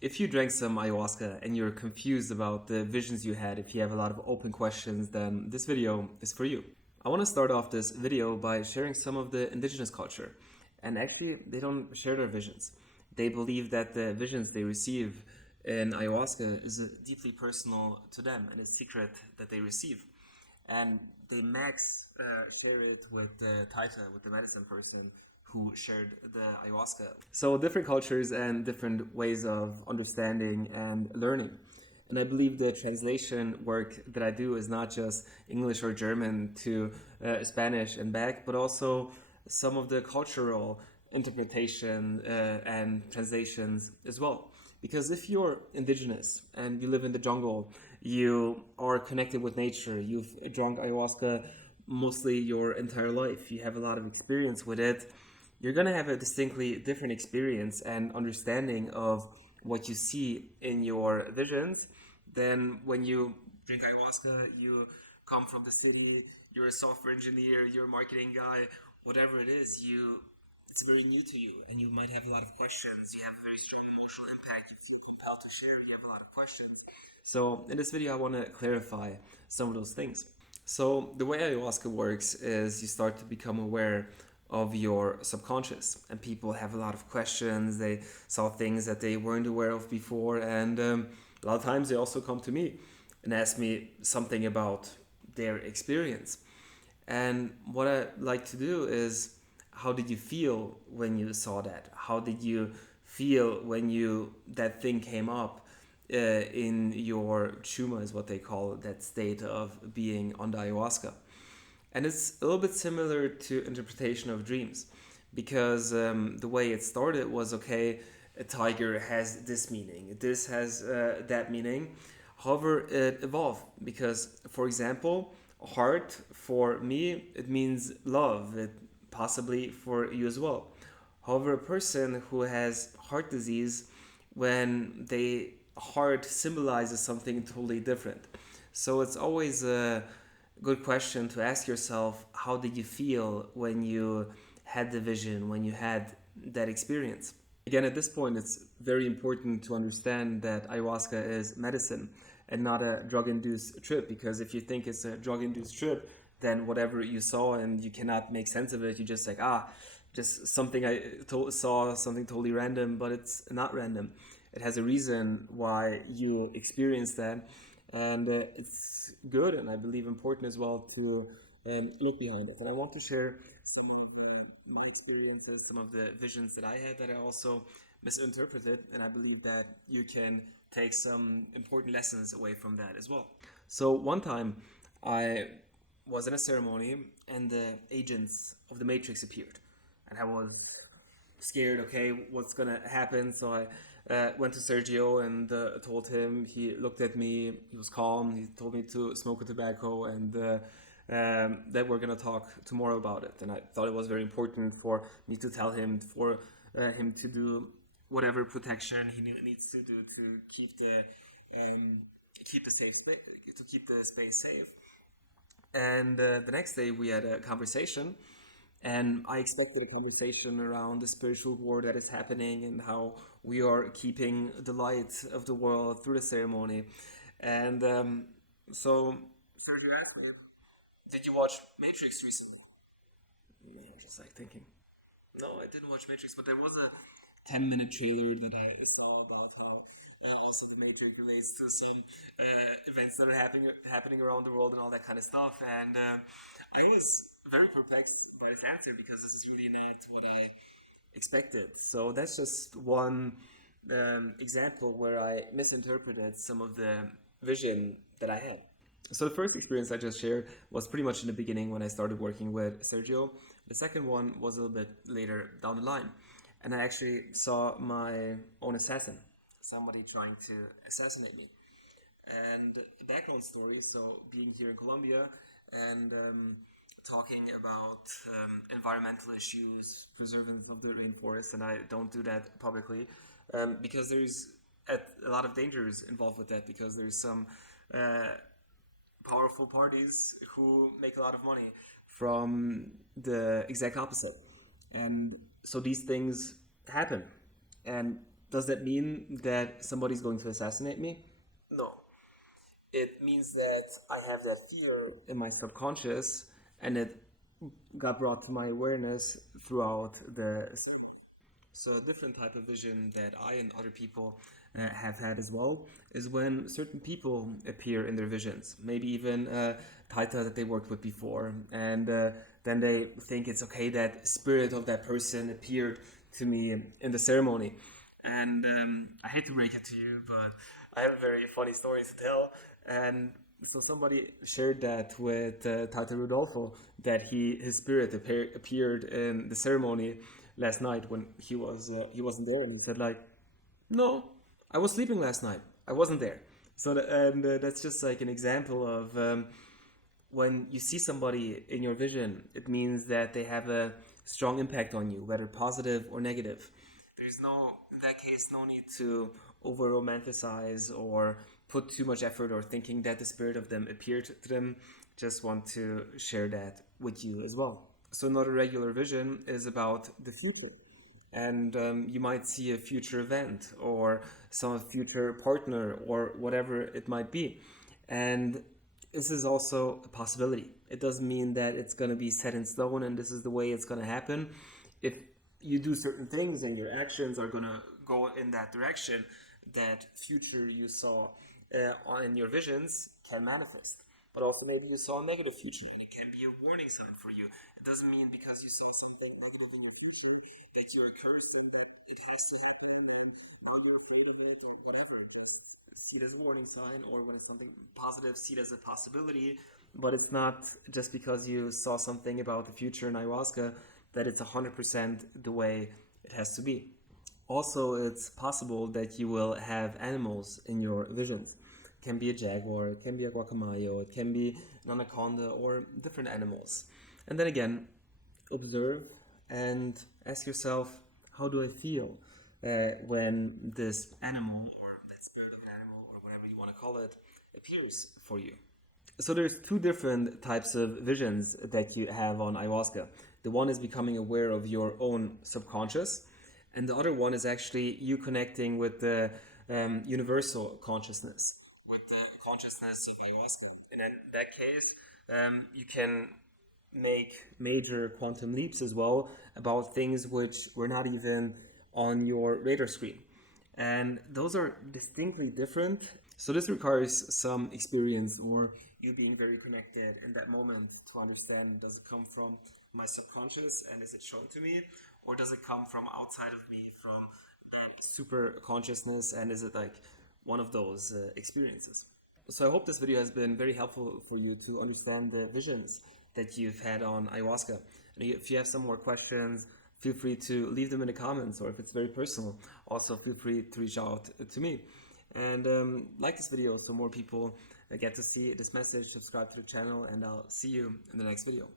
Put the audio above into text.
If you drank some ayahuasca and you're confused about the visions you had, if you have a lot of open questions, then this video is for you. I want to start off this video by sharing some of the indigenous culture. And actually, they don't share their visions. They believe that the visions they receive in ayahuasca is deeply personal to them and a secret that they receive. And they max share it with the Taita, with the medicine person who shared the ayahuasca. So different cultures and different ways of understanding and learning. And I believe the translation work that I do is not just English or German to Spanish and back, but also some of the cultural interpretation and translations as well. Because if you're indigenous and you live in the jungle, you are connected with nature, you've drunk ayahuasca mostly your entire life, you have a lot of experience with it, you're going to have a distinctly different experience and understanding of what you see in your visions than when you drink ayahuasca, you come from the city, you're a software engineer, you're a marketing guy, whatever it is, it's very new to you and you might have a lot of questions. You have a very strong emotional impact. You feel compelled to share. You have a lot of questions. So in this video, I want to clarify some of those things. So the way ayahuasca works is you start to become aware of your subconscious, and people have a lot of questions. They saw things that they weren't aware of before, and a lot of times they also come to me and ask me something about their experience. And what I like to do is, how did you feel when you saw that? How did you feel when that thing came up in your chuma, is what they call it, that state of being on the ayahuasca? And it's a little bit similar to interpretation of dreams, because the way it started was, okay, a tiger has this meaning, this has that meaning. However, it evolved because, for example, heart for me, it means love. It possibly for you as well. However, a person who has heart disease, when they heart symbolizes something totally different. So it's always a good question to ask yourself, how did you feel when you had the vision, when you had that experience? Again, at this point, it's very important to understand that ayahuasca is medicine and not a drug induced trip, because if you think it's a drug induced trip, then whatever you saw and you cannot make sense of it, you just like, just something saw, something totally random, but it's not random. It has a reason why you experienced that, and it's good and I believe important as well to look behind it. And I want to share some of my experiences, some of the visions that I had that I also misinterpreted, and I believe that you can take some important lessons away from that as well. So one time I was in a ceremony and the agents of the Matrix appeared, and I was scared. Okay, what's gonna happen? So I went to Sergio and told him. He looked at me. He was calm. He told me to smoke a tobacco and that we're gonna talk tomorrow about it. And I thought it was very important for me to tell him, for him to do whatever protection he needs to do to keep the safe space, to keep the space safe. And the next day we had a conversation, and I expected a conversation around the spiritual war that is happening and how we are keeping the light of the world through the ceremony. And so Sergio asked me, "Did you watch Matrix recently?" And I was just like thinking, "No, I didn't watch Matrix, but there was a 10-minute trailer that I saw about how also the Matrix relates to some events that are happening around the world and all that kind of stuff." And I was very perplexed by this answer because this is really not what I expected. So that's just one example where I misinterpreted some of the vision that I had. So the first experience I just shared was pretty much in the beginning when I started working with Sergio. The second one was a little bit later down the line. And I actually saw my own assassin, somebody trying to assassinate me. And the background story, so being here in Colombia and talking about environmental issues, preservation of the rainforest, and I don't do that publicly because there's a lot of dangers involved with that, because there's some uh, powerful parties who make a lot of money from the exact opposite. And so these things happen. And Does that mean that somebody's going to assassinate me? No. It means that I have that fear in my subconscious, and it got brought to my awareness throughout the. So a different type of vision that I and other people have had as well is when certain people appear in their visions, maybe even Taita that they worked with before, and then they think it's okay that spirit of that person appeared to me in the ceremony. And I hate to break it to you, but I have a very funny story to tell. And so somebody shared that with Taita Rodolfo, that his spirit appeared in the ceremony last night when he wasn't there, and he said like, no, I was sleeping last night. I wasn't there. So that's just like an example of when you see somebody in your vision, it means that they have a strong impact on you, whether positive or negative. There's no, in that case, no need to over romanticize or put too much effort or thinking that the spirit of them appeared to them. Just want to share that with you as well. So, not a regular vision is about the future. And you might see a future event or some future partner or whatever it might be. And this is also a possibility. It doesn't mean that it's going to be set in stone and this is the way it's going to happen. If you do certain things and your actions are going to go in that direction, that future you saw in your visions can manifest. But also maybe you saw a negative future and it can be a warning sign for you. It doesn't mean because you saw something negative in your future that you're cursed and that it has to happen and now you're afraid of it or whatever. Just see it as a warning sign, or when it's something positive, see it as a possibility. But it's not just because you saw something about the future in ayahuasca that it's 100% the way it has to be. Also, it's possible that you will have animals in your visions. It can be a jaguar, it can be a guacamayo, it can be an anaconda, or different animals. And then again, observe and ask yourself, how do I feel when this animal or that spirit of an animal or whatever you want to call it appears for you? So there's two different types of visions that you have on ayahuasca. The one is becoming aware of your own subconscious, and the other one is actually you connecting with the universal consciousness, with the consciousness of ayahuasca. And in that case, you can make major quantum leaps as well about things which were not even on your radar screen. And those are distinctly different. So this requires some experience or you being very connected in that moment to understand, does it come from my subconscious and is it shown to me, or does it come from outside of me, from super consciousness, and is it like one of those experiences? So I hope this video has been very helpful for you to understand the visions that you've had on ayahuasca. And if you have some more questions, feel free to leave them in the comments, or if it's very personal, also feel free to reach out to me. And like this video so more people get to see this message, subscribe to the channel, and I'll see you in the next video.